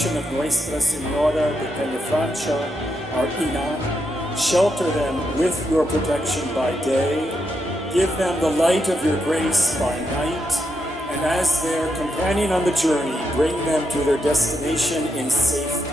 protection of Nuestra Señora de Peñafrancia, our Ina, shelter them with your protection by day, give them the light of your grace by night, and as their companion on the journey, bring them to their destination in safety.